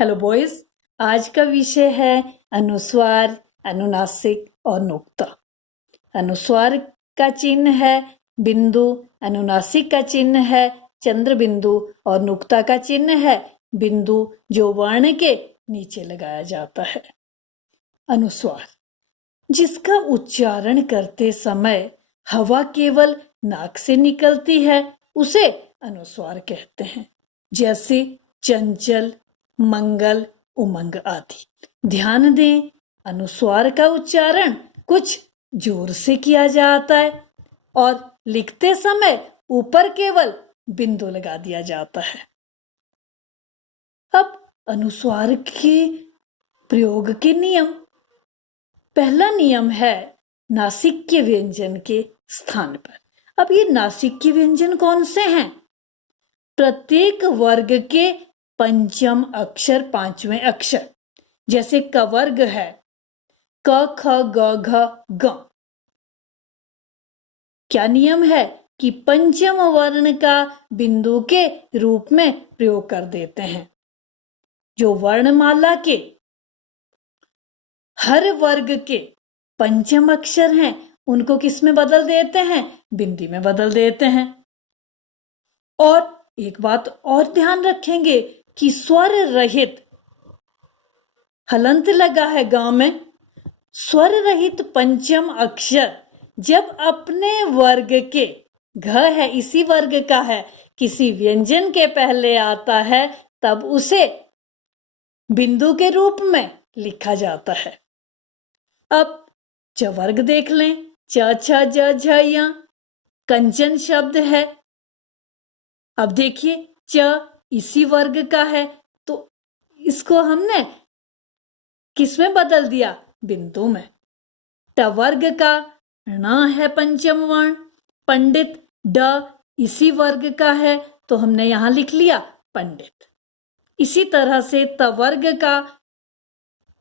Hello boys. आज का विषय है अनुस्वार, अनुनासिक और नुक्ता। अनुस्वार का चिन्ह है बिंदु, अनुनासिक का चिन्ह है चंद्र बिंदु और नुक्ता का चिन्ह है बिंदु जो वर्ण के नीचे लगाया जाता है। अनुस्वार जिसका उच्चारण करते समय हवा केवल नाक से निकलती है उसे अनुस्वार कहते हैं, जैसे चंचल, मंगल, उमंग आदि। ध्यान दें, अनुस्वार का उच्चारण कुछ जोर से किया जाता है और लिखते समय ऊपर केवल बिंदु लगा दिया जाता है। अब अनुस्वार के प्रयोग के नियम। पहला नियम है नासिक्य व्यंजन के स्थान पर। अब ये नासिक्य व्यंजन कौन से हैं? प्रत्येक वर्ग के पंचम अक्षर पांचवें अक्षर, जैसे क वर्ग है क ख ग घ ग। क्या नियम है कि पंचम वर्ण का बिंदु के रूप में प्रयोग कर देते हैं। जो वर्णमाला के हर वर्ग के पंचम अक्षर हैं उनको किस में बदल देते हैं? बिंदी में बदल देते हैं। और एक बात और ध्यान रखेंगे कि स्वर रहित, हलंत लगा है गांव में, स्वर रहित पंचम अक्षर जब अपने वर्ग के, घ है इसी वर्ग का है, किसी व्यंजन के पहले आता है तब उसे बिंदु के रूप में लिखा जाता है। अब च वर्ग देख लें, च छ ज झ य कंचन शब्द है। अब देखिए च इसी वर्ग का है तो इसको हमने किस में बदल दिया? बिंदु में। ट वर्ग का ण है पंचम वर्ण, पंडित ड इसी वर्ग का है तो हमने यहां लिख लिया पंडित। इसी तरह से त वर्ग का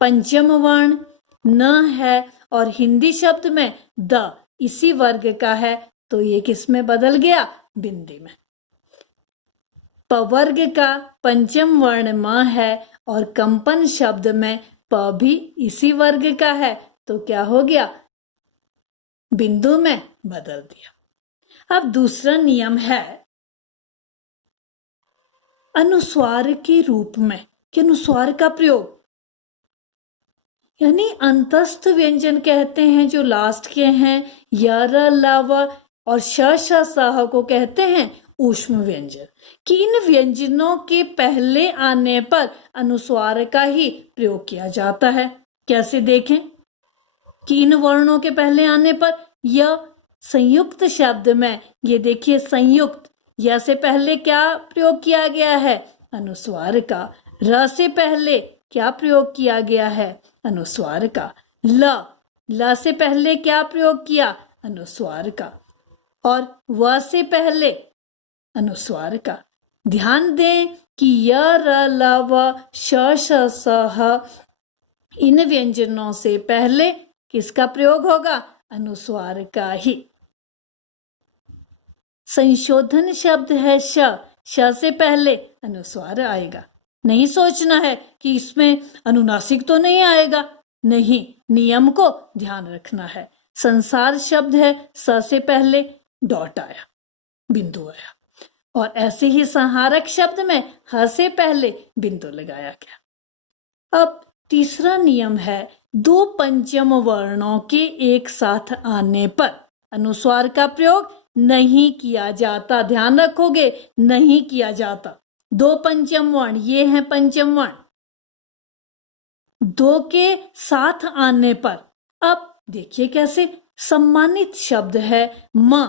पंचम वर्ण न है और हिंदी शब्द में द इसी वर्ग का है तो ये किस में बदल गया? बिंदी में। प वर्ग का पंचम वर्ण म है और कंपन शब्द में प भी इसी वर्ग का है तो क्या हो गया? बिंदु में बदल दिया। अब दूसरा नियम है अनुस्वार के रूप में कि अनुस्वार का प्रयोग, यानी अंतस्थ व्यंजन कहते हैं जो लास्ट के हैं, य र ल व और श श स को कहते हैं ऊष्म व्यंजन। कि इन व्यंजनों के पहले आने पर अनुस्वार का ही प्रयोग किया जाता है। कैसे देखें कि इन वर्णों के पहले आने पर य संयुक्त शब्द में, ये देखिए संयुक्त, य से पहले क्या प्रयोग किया गया है? अनुस्वार का। र से पहले क्या प्रयोग किया गया है? अनुस्वार का। ल से पहले क्या प्रयोग किया? अनुस्वार का। और व से पहले अनुस्वार का। ध्यान दें कि य र ल व श श स ह इन व्यंजनों से पहले किसका प्रयोग होगा? अनुस्वार का ही। संशोधन शब्द है श, श से पहले अनुस्वार आएगा। नहीं सोचना है कि इसमें अनुनासिक तो नहीं आएगा, नहीं, नियम को ध्यान रखना है। संसार शब्द है स से पहले डॉट आया, बिंदु आया। और ऐसे ही संहारक शब्द में ह से पहले बिंदु लगाया गया। अब तीसरा नियम है दो पंचम वर्णों के एक साथ आने पर अनुस्वार का प्रयोग नहीं किया जाता। ध्यान रखोगे, नहीं किया जाता। दो पंचम वर्ण, ये है पंचम वर्ण, दो के साथ आने पर। अब देखिए कैसे। सम्मानित शब्द है म,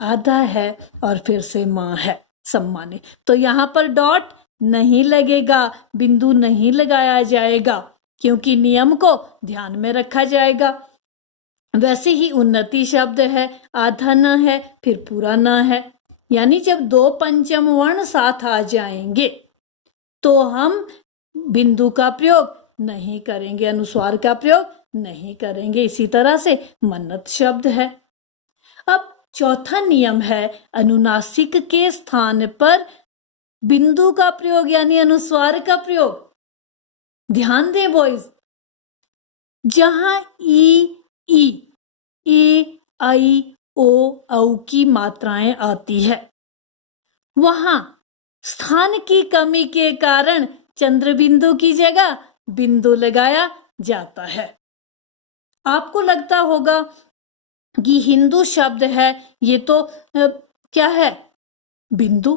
आधा है और फिर से मां है, सम्मानित, तो यहां पर डॉट नहीं लगेगा, बिंदु नहीं लगाया जाएगा क्योंकि नियम को ध्यान में रखा जाएगा। वैसे ही उन्नति शब्द है, आधा न है फिर पूरा न है, यानी जब दो पंचम वर्ण साथ आ जाएंगे तो हम बिंदु का प्रयोग नहीं करेंगे, अनुस्वार का प्रयोग नहीं करेंगे। इसी तरह से मन्नत शब्द है। अब चौथा नियम है अनुनासिक के स्थान पर बिंदु का प्रयोग यानी अनुस्वार का प्रयोग ध्यान दें बॉयज, जहां ई, ए, आई, ओ, औ की मात्राएं आती है, वहां स्थान की कमी के कारण चंद्र बिंदु की जगह बिंदु लगाया जाता है। आपको लगता होगा कि हिंदू शब्द है, ये तो क्या है, बिंदु।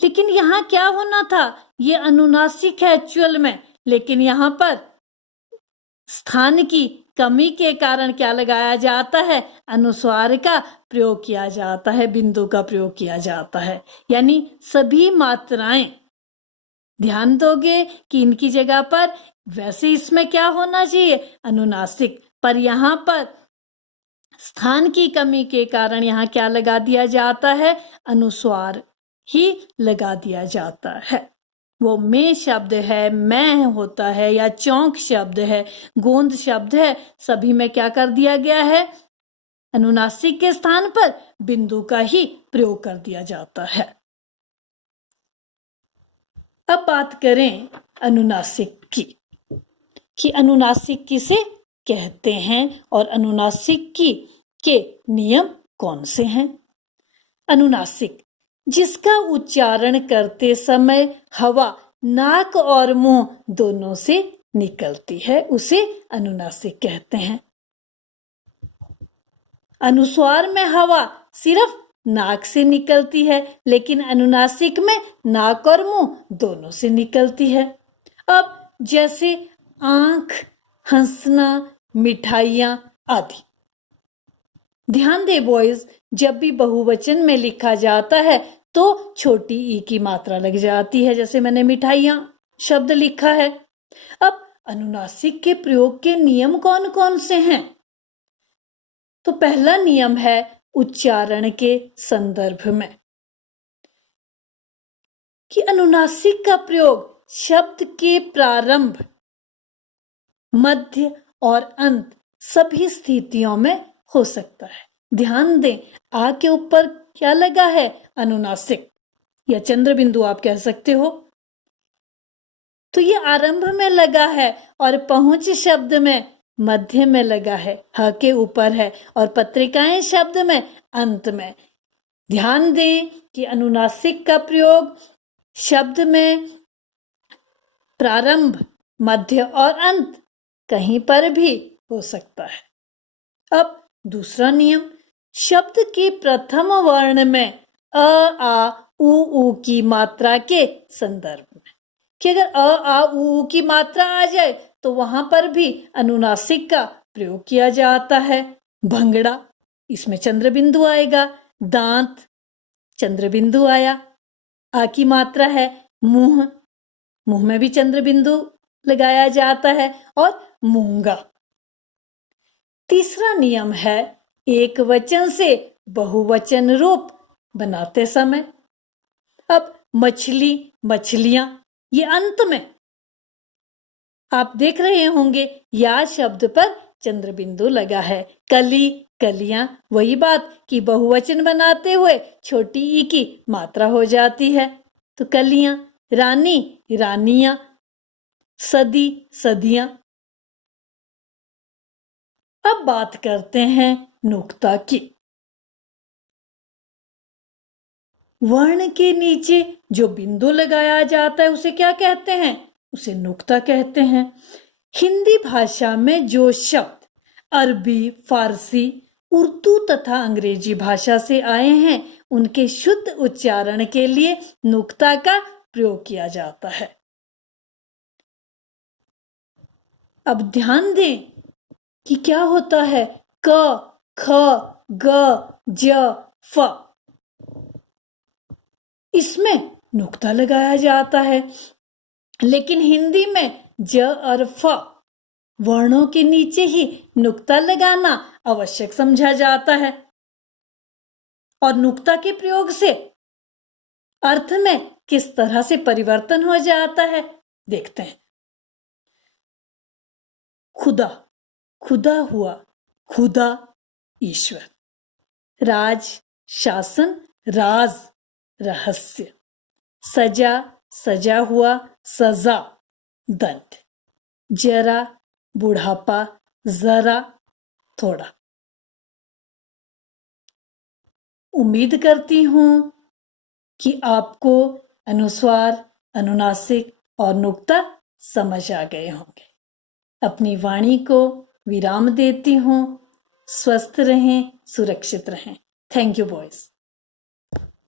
लेकिन यहाँ क्या होना था, ये अनुनासिक है एक्चुअल में, लेकिन यहाँ पर स्थान की कमी के कारण क्या लगाया जाता है, अनुस्वार का प्रयोग किया जाता है, बिंदु का प्रयोग किया जाता है। यानी सभी मात्राएं, ध्यान दोगे कि इनकी जगह पर, वैसे इसमें क्या होना चाहिए, अनुनासिक, पर यहाँ पर स्थान की कमी के कारण यहाँ क्या लगा दिया जाता है, अनुस्वार ही लगा दिया जाता है। वो में शब्द है, मैं होता है, या चौंक शब्द है, गोंद शब्द है, सभी में क्या कर दिया गया है, अनुनासिक के स्थान पर बिंदु का ही प्रयोग कर दिया जाता है। अब बात करें अनुनासिक की, कि अनुनासिक किसे कहते हैं और अनुनासिक की के नियम कौन से हैं। अनुनासिक, जिसका उच्चारण करते समय हवा नाक और मुंह दोनों से निकलती है, उसे अनुनासिक कहते हैं। अनुस्वार में हवा सिर्फ नाक से निकलती है, लेकिन अनुनासिक में नाक और मुंह दोनों से निकलती है। अब जैसे आंख, हंसना, मिठाइयां आदि। ध्यान दे बॉयज, जब भी बहुवचन में लिखा जाता है तो छोटी ई की मात्रा लग जाती है, जैसे मैंने मिठाइयां शब्द लिखा है। अब अनुनासिक के प्रयोग के नियम कौन कौन से हैं? तो पहला नियम है उच्चारण के संदर्भ में, कि अनुनासिक का प्रयोग शब्द के प्रारंभ, मध्य और अंत सभी स्थितियों में हो सकता है। ध्यान दें, आ के ऊपर क्या लगा है, अनुनासिक या चंद्र बिंदु आप कह सकते हो। तो ये आरंभ में लगा है और पहुंच शब्द में मध्य में लगा है, ह के ऊपर है, और पत्रिकाएं शब्द में अंत में। ध्यान दें कि अनुनासिक का प्रयोग शब्द में प्रारंभ, मध्य और अंत कहीं पर भी हो सकता है। अब दूसरा नियम, शब्द के प्रथम वर्ण में अ, आ, उ की मात्रा के संदर्भ में, कि अगर अ, आ, उ की मात्रा आ जाए तो वहां पर भी अनुनासिक का प्रयोग किया जाता है। भंगड़ा, इसमें चंद्र बिंदु आएगा। दांत, चंद्र बिंदु आया। आ की मात्रा है। मुंह, मुंह में भी चंद्र बिंदु लगाया जाता है। और मूंगा। तीसरा नियम है एक वचन से बहुवचन रूप बनाते समय। अब मछली, मछलियां, ये अंत में आप देख रहे होंगे या शब्द पर चंद्र बिंदु लगा है। कली, कलियां, वही बात कि बहुवचन बनाते हुए छोटी ई की मात्रा हो जाती है, तो कलियां। रानी, रानियां। सदी, सदियां। अब बात करते हैं नुक्ता की। वर्ण के नीचे जो बिंदु लगाया जाता है उसे क्या कहते हैं? उसे नुक्ता कहते हैं। हिंदी भाषा में जो शब्द अरबी, फारसी, उर्दू तथा अंग्रेजी भाषा से आए हैं उनके शुद्ध उच्चारण के लिए नुक्ता का प्रयोग किया जाता है। अब ध्यान दें कि क्या होता है, क, ख, ग, ज, फ, इसमें नुक्ता लगाया जाता है। लेकिन हिंदी में ज और फ वर्णों के नीचे ही नुक्ता लगाना आवश्यक समझा जाता है। और नुक्ता के प्रयोग से अर्थ में किस तरह से परिवर्तन हो जाता है देखते हैं। खुदा, खुदा हुआ, खुदा ईश्वर। राज, शासन, राज, रहस्य। सजा, सजा हुआ, सजा, दंड, जरा, बुढ़ापा, जरा, थोड़ा। उम्मीद करती हूं कि आपको अनुस्वार, अनुनासिक और नुक्ता समझ आ गए होंगे। अपनी वाणी को विराम देती हूं। स्वस्थ रहें, सुरक्षित रहें। Thank you boys.